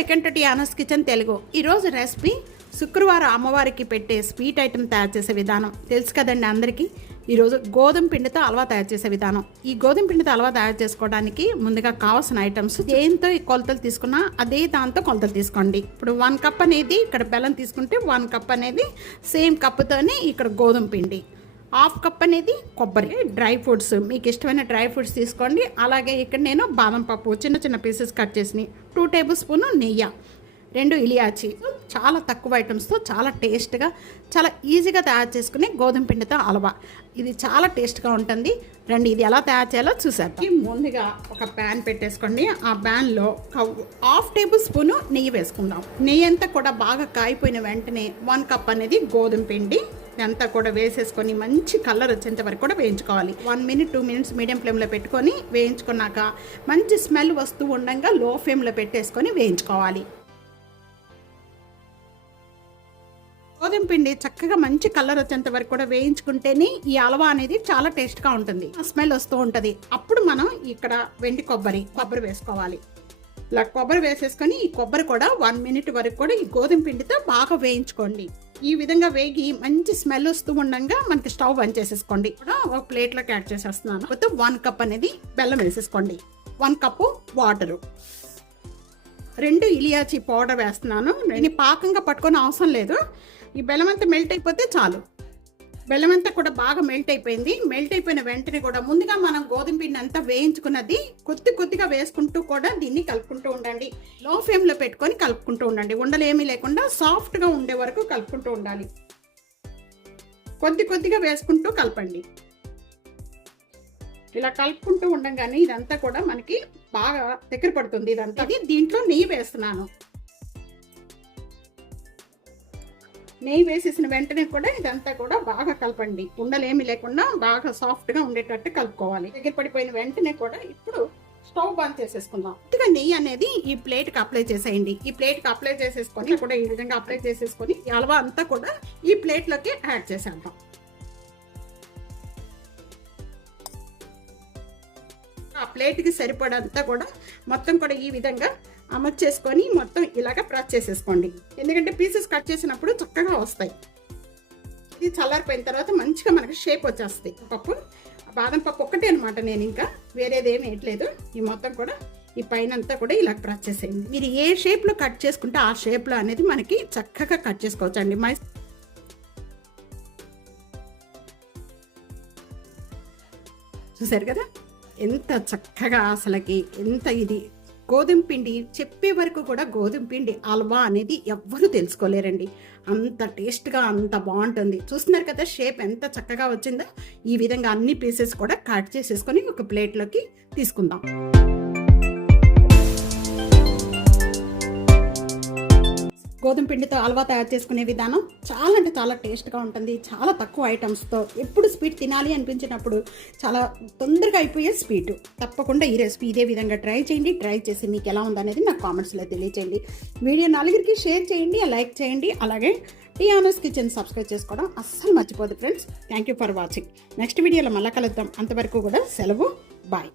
Welcome to Tiana's kitchen Telugu. ఈరోజు recipe శుక్రవారం అమ్మవారికి పెట్టే స్వీట్ ఐటెం తయారు చేసే విధానం తెలుసు కదండి అందరికీ. ఈరోజు గోధుమ పిండితో హల్వా తయారు చేసే విధానం. ఈ గోధుమ పిండితో హల్వా తయారు చేసుకోవడానికి ముందుగా కావాల్సిన ఐటమ్స్ దేంతో ఈ కొలతలు తీసుకున్నా అదే దాంతో కొలతలు తీసుకోండి. ఇప్పుడు 1 కప్ అనేది ఇక్కడ బెల్లం తీసుకుంటే 1 కప్ అనేది సేమ్ కప్పుతోనే ఇక్కడ గోధుమ పిండి, 1/2 కప్ అనేది కొబ్బరి, డ్రై ఫ్రూట్స్ మీకు ఇష్టమైన డ్రై ఫ్రూట్స్ తీసుకోండి. అలాగే ఇక్కడ నేను బాదం పప్పు చిన్న చిన్న పీసెస్ కట్ చేసి 2 టేబుల్ స్పూన్ నెయ్యి, 2 ఇలియాచి. చాలా తక్కువ ఐటమ్స్తో చాలా టేస్ట్గా చాలా ఈజీగా తయారు చేసుకునే గోధుమ పిండితో హల్వా. ఇది చాలా టేస్ట్గా ఉంటుంది. రండి ఇది ఎలా తయారు చేయాలో చూసేద్దాం. ముందుగా ఒక ప్యాన్ పెట్టేసుకోండి. ఆ ప్యాన్లో 1/2 టేబుల్ స్పూన్ నెయ్యి వేసుకుందాం. నెయ్యి అంతా కూడా బాగా కాయిపోయిన వెంటనే 1 కప్ అనేది గోధుమ పిండి అంతా కూడా వేసేసుకొని మంచి కలర్ వచ్చేంత వరకు కూడా వేయించుకోవాలి. 1 మినిట్ 2 మినిట్స్ మీడియం ఫ్లేమ్లో పెట్టుకొని వేయించుకున్నాక మంచి స్మెల్ వస్తూ ఉండగా లో ఫ్లేమ్లో పెట్టేసుకొని వేయించుకోవాలి. గోధుమ పిండి చక్కగా మంచి కలర్ వచ్చేంత వరకు కూడా వేయించుకుంటేనే ఈ హల్వా అనేది చాలా టేస్ట్గా ఉంటుంది, స్మెల్ వస్తూ ఉంటుంది. అప్పుడు మనం ఇక్కడ వెండి కొబ్బరి వేసుకోవాలి. ఇలా కొబ్బరి వేసేసుకొని ఈ కొబ్బరి కూడా 1 మినిట్ వరకు కూడా ఈ గోధుమ పిండితో బాగా వేయించుకోండి. ఈ విధంగా వేగి మంచి స్మెల్ వస్తూ ఉండగా మనకి స్టవ్ బంద్ చేసేసుకోండి. ఒక ప్లేట్లోకి యాడ్ చేసేస్తున్నాను. 1 కప్ అనేది బెల్లం వేసేసుకోండి, 1 కప్పు వాటరు, 2 ఇలియాచి పౌడర్ వేస్తున్నాను. నేను పాకంగా పట్టుకొని అవసరం లేదు, ఈ బెల్లం అంతా మెల్ట్ అయిపోతే చాలు. బెల్లం అంతా కూడా బాగా మెల్ట్ అయిపోయింది. మెల్ట్ అయిపోయిన వెంటనే కూడా ముందుగా మనం గోధుమ పిండి అంతా వేయించుకున్నది కొద్దిగా వేసుకుంటూ కూడా దీన్ని కలుపుకుంటూ ఉండండి. లో ఫ్లేమ్లో పెట్టుకొని కలుపుకుంటూ ఉండండి. ఉండలు ఏమీ లేకుండా సాఫ్ట్గా ఉండే వరకు కలుపుకుంటూ ఉండాలి. కొద్దిగా వేసుకుంటూ కలపండి. ఇలా కలుపుకుంటూ ఉండగానే ఇదంతా కూడా మనకి బాగా దగ్గర పడుతుంది. ఇదంతా దీంట్లో నెయ్యి వేస్తున్నాను. నెయ్యి వేసేసిన వెంటనే కూడా ఇదంతా కూడా బాగా కలపండి. ఉండలేమి లేకుండా బాగా సాఫ్ట్గా ఉండేటట్టు కలుపుకోవాలి. దగ్గర పడిపోయిన వెంటనే కూడా ఇప్పుడు స్టవ్ బంద్ చేసేసుకుందాం. కొద్దిగా నెయ్యి అనేది ఈ ప్లేట్కి అప్లై చేసేయండి. ఈ ప్లేట్కి అప్లై చేసేసుకొని కూడా ఈ విధంగా అప్లై చేసేసుకొని ఈ హల్వా అంతా కూడా ఈ ప్లేట్లోకి యాడ్ చేసేద్దాం. ఆ ప్లేట్కి సరిపడంతా కూడా మొత్తం కూడా ఈ విధంగా అమర్చేసుకొని మొత్తం ఇలాగ ప్రెస్ చేసేసుకోండి. ఎందుకంటే పీసెస్ కట్ చేసినప్పుడు చక్కగా వస్తాయి. ఇది చల్లారిపోయిన తర్వాత మంచిగా మనకి షేప్ వచ్చేస్తుంది. బాదం పప్పు ఒక్కటే అనమాట, నేను ఇంకా వేరేదేమి వేయట్లేదు. ఈ మొత్తం కూడా ఈ పైన అంతా కూడా ఇలా ప్రెస్ చేసేయండి. మీరు ఏ షేప్లో కట్ చేసుకుంటే ఆ షేప్లో అనేది మనకి చక్కగా కట్ చేసుకోవచ్చు అండి. చూసారు కదా ఎంత చక్కగా, అసలుకి ఎంత ఇది గోధుమ పిండి చెప్పే వరకు కూడా గోధుమ పిండి హల్వా అనేది ఎవ్వరూ తెలుసుకోలేరండి. అంత టేస్ట్గా అంత బాగుంటుంది. చూస్తున్నారు కదా షేప్ ఎంత చక్కగా వచ్చిందో. ఈ విధంగా అన్ని పీసెస్ కూడా కట్ చేసేసుకొని ఒక ప్లేట్లోకి తీసుకుందాం. గోధుమ పిండితో హల్వా తయారు చేసుకునే విధానం చాలా అంటే చాలా టేస్ట్గా ఉంటుంది. చాలా తక్కువ ఐటమ్స్తో ఎప్పుడు స్వీట్ తినాలి అనిపించినప్పుడు చాలా తొందరగా అయిపోయే స్వీట్. తప్పకుండా ఈ రెసిపీ ఇదే విధంగా ట్రై చేయండి. ట్రై చేసి మీకు ఎలా ఉందనేది నాకు కామెంట్స్లో తెలియచేయండి. వీడియో 4 షేర్ చేయండి, లైక్ చేయండి. అలాగే టియానాస్ కిచెన్ సబ్స్క్రైబ్ చేసుకోవడం అస్సలు మర్చిపోదు friends. Thank you for watching. Next వీడియోలో మళ్ళీ కలుద్దాం. అంతవరకు కూడా సెలవు, బాయ్.